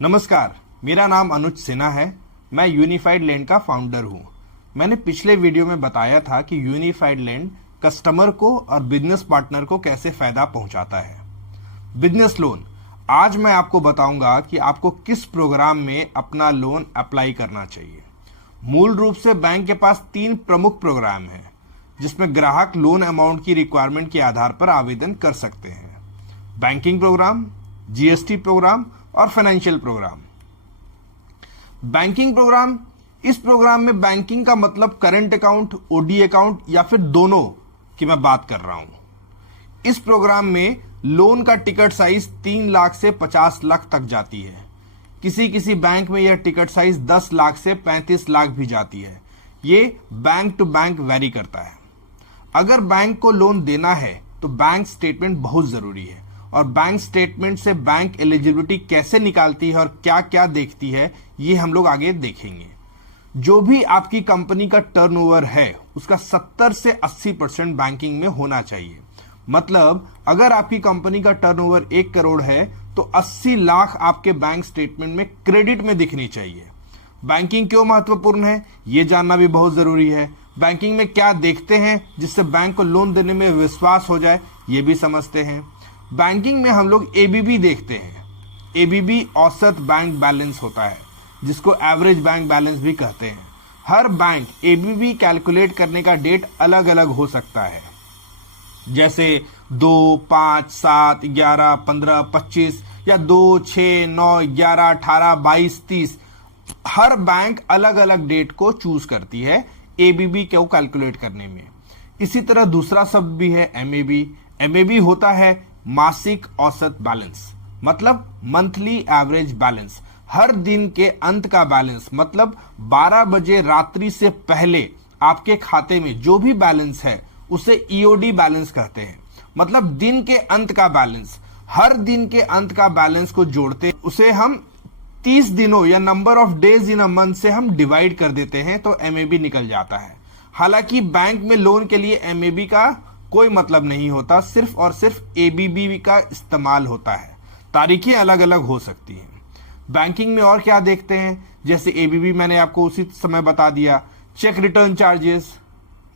नमस्कार, मेरा नाम अनुज सिन्हा है। मैं यूनिफाइड लैंड का फाउंडर हूं। मैंने पिछले वीडियो में बताया था कि यूनिफाइड लैंड कस्टमर को और बिजनेस पार्टनर को कैसे फायदा पहुंचाता है। बिजनेस लोन, आज मैं आपको बताऊंगा कि आपको किस प्रोग्राम में अपना लोन अप्लाई करना चाहिए। मूल रूप से बैंक के पास 3 प्रमुख प्रोग्राम हैं जिसमें ग्राहक लोन अमाउंट की रिक्वायरमेंट के आधार पर आवेदन कर सकते हैं। बैंकिंग प्रोग्राम, जीएसटी प्रोग्राम और फाइनेंशियल प्रोग्राम। बैंकिंग प्रोग्राम, इस प्रोग्राम में बैंकिंग का मतलब करंट अकाउंट, ओडी अकाउंट या फिर दोनों की मैं बात कर रहा हूं। इस प्रोग्राम में लोन का टिकट साइज 3 लाख से 50 लाख तक जाती है। किसी किसी बैंक में यह टिकट साइज 10 लाख से 35 लाख भी जाती है। ये बैंक टू बैंक वेरी करता है। अगर बैंक को लोन देना है तो बैंक स्टेटमेंट बहुत जरूरी है, और बैंक स्टेटमेंट से बैंक एलिजिबिलिटी कैसे निकालती है और क्या क्या देखती है ये हम लोग आगे देखेंगे। जो भी आपकी कंपनी का टर्नओवर है उसका 70 से 80% बैंकिंग में होना चाहिए। मतलब अगर आपकी कंपनी का टर्नओवर 1 करोड़ है तो 80 लाख आपके बैंक स्टेटमेंट में क्रेडिट में दिखनी चाहिए। बैंकिंग क्यों महत्वपूर्ण है ये जानना भी बहुत जरूरी है। बैंकिंग में क्या देखते हैं जिससे बैंक को लोन देने में विश्वास हो जाए ये भी समझते हैं। बैंकिंग में हम लोग एबीबी देखते हैं। एबीबी औसत बैंक बैलेंस होता है जिसको एवरेज बैंक बैलेंस भी कहते हैं। हर बैंक एबीबी कैलकुलेट करने का डेट अलग अलग हो सकता है, जैसे 2, 5, 7, 11, 15, 25 या 2, 6, 9, 11, 18, 22, 30। हर बैंक अलग अलग डेट को चूज करती है एबीबी को कैलकुलेट करने में। इसी तरह दूसरा शब्द भी है एमएबी। एमएबी होता है मासिक औसत बैलेंस, मतलब मंथली एवरेज बैलेंस। हर दिन के अंत का बैलेंस, मतलब 12 बजे रात्रि से पहले आपके खाते में जो भी बैलेंस है उसे ईओडी बैलेंस कहते हैं। मतलब दिन के अंत का बैलेंस। हर दिन के अंत का बैलेंस को जोड़ते उसे हम 30 दिनों या number of days in a month से हम डिवाइड कर देते हैं तो एमएबी निकल जाता है। हालांकि बैंक में लोन के लिए एमएबी का कोई मतलब नहीं होता, सिर्फ और सिर्फ एबीबी का इस्तेमाल होता है। तारीखें अलग अलग हो सकती हैं। बैंकिंग में और क्या देखते हैं, जैसे एबीबी मैंने आपको उसी समय बता दिया। Check return charges,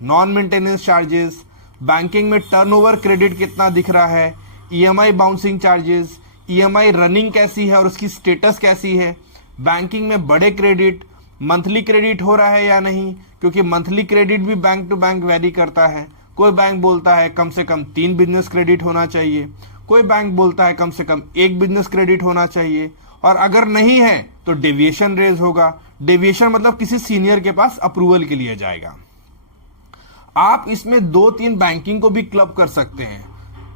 non maintenance charges, banking में टर्नओवर क्रेडिट कितना दिख रहा है, EMI bouncing charges, EMI running कैसी है और उसकी स्टेटस कैसी है। बैंकिंग में बड़े क्रेडिट, मंथली क्रेडिट हो रहा है या नहीं, क्योंकि मंथली क्रेडिट भी बैंक टू बैंक वेरी करता है। कोई बैंक बोलता है कम से कम 3 बिजनेस क्रेडिट होना चाहिए, कोई बैंक बोलता है कम से कम 1 बिजनेस क्रेडिट होना चाहिए, और अगर नहीं है तो डेविएशन रेज होगा। डेविएशन मतलब किसी सीनियर के पास अप्रूवल के लिए जाएगा। आप इसमें 2-3 बैंकिंग को भी क्लब कर सकते हैं,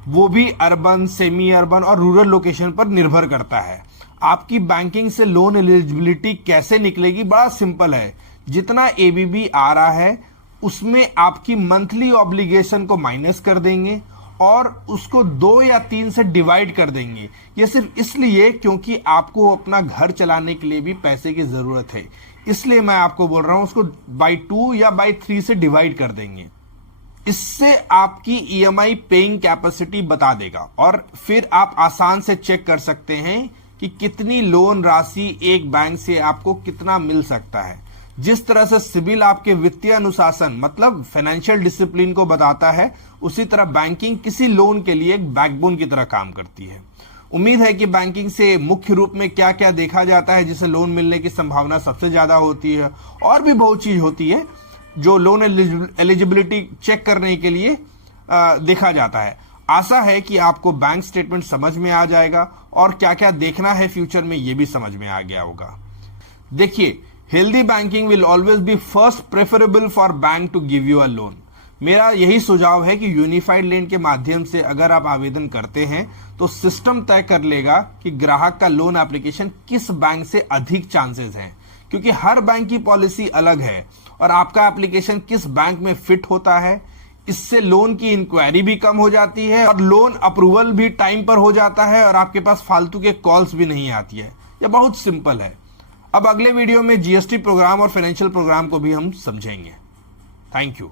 वो भी अर्बन, सेमी अर्बन और रूरल लोकेशन पर निर्भर करता है। आपकी बैंकिंग से लोन एलिजिबिलिटी कैसे निकलेगी, बड़ा सिंपल है। जितना एबीबी आ रहा है उसमें आपकी मंथली ऑब्लिगेशन को माइनस कर देंगे और उसको 2 या 3 से डिवाइड कर देंगे। ये सिर्फ इसलिए क्योंकि आपको अपना घर चलाने के लिए भी पैसे की जरूरत है, इसलिए मैं आपको बोल रहा हूं उसको बाई 2 या बाई 3 से डिवाइड कर देंगे। इससे आपकी ईएमआई पेइंग कैपेसिटी बता देगा और फिर आप आसान से चेक कर सकते हैं कि कितनी लोन राशि एक बैंक से आपको कितना मिल सकता है। जिस तरह से सिबिल आपके वित्तीय अनुशासन मतलब फाइनेंशियल डिसिप्लिन को बताता है, उसी तरह बैंकिंग किसी लोन के लिए एक बैकबोन की तरह काम करती है। उम्मीद है कि बैंकिंग से मुख्य रूप में क्या क्या देखा जाता है जिससे लोन मिलने की संभावना सबसे ज्यादा होती है, और भी बहुत चीज होती है जो लोन एलिजिबिलिटी चेक करने के लिए देखा जाता है। आशा है कि आपको बैंक स्टेटमेंट समझ में आ जाएगा और क्या क्या देखना है फ्यूचर में ये भी समझ में आ गया होगा। देखिए, healthy banking will always be first preferable for bank to give you a loan. मेरा यही सुझाव है कि यूनिफाइड लैंड के माध्यम से अगर आप आवेदन करते हैं तो सिस्टम तय कर लेगा कि ग्राहक का लोन एप्लीकेशन किस बैंक से अधिक चांसेस हैं, क्योंकि हर बैंक की पॉलिसी अलग है और आपका एप्लीकेशन किस बैंक में फिट होता है। इससे लोन की इंक्वायरी भी कम हो जाती है और लोन अप्रूवल भी टाइम पर हो जाता है और आपके पास फालतू के कॉल्स भी नहीं आती है। यह बहुत सिंपल है। अब अगले वीडियो में जीएसटी प्रोग्राम और फाइनेंशियल प्रोग्राम को भी हम समझेंगे। Thank you.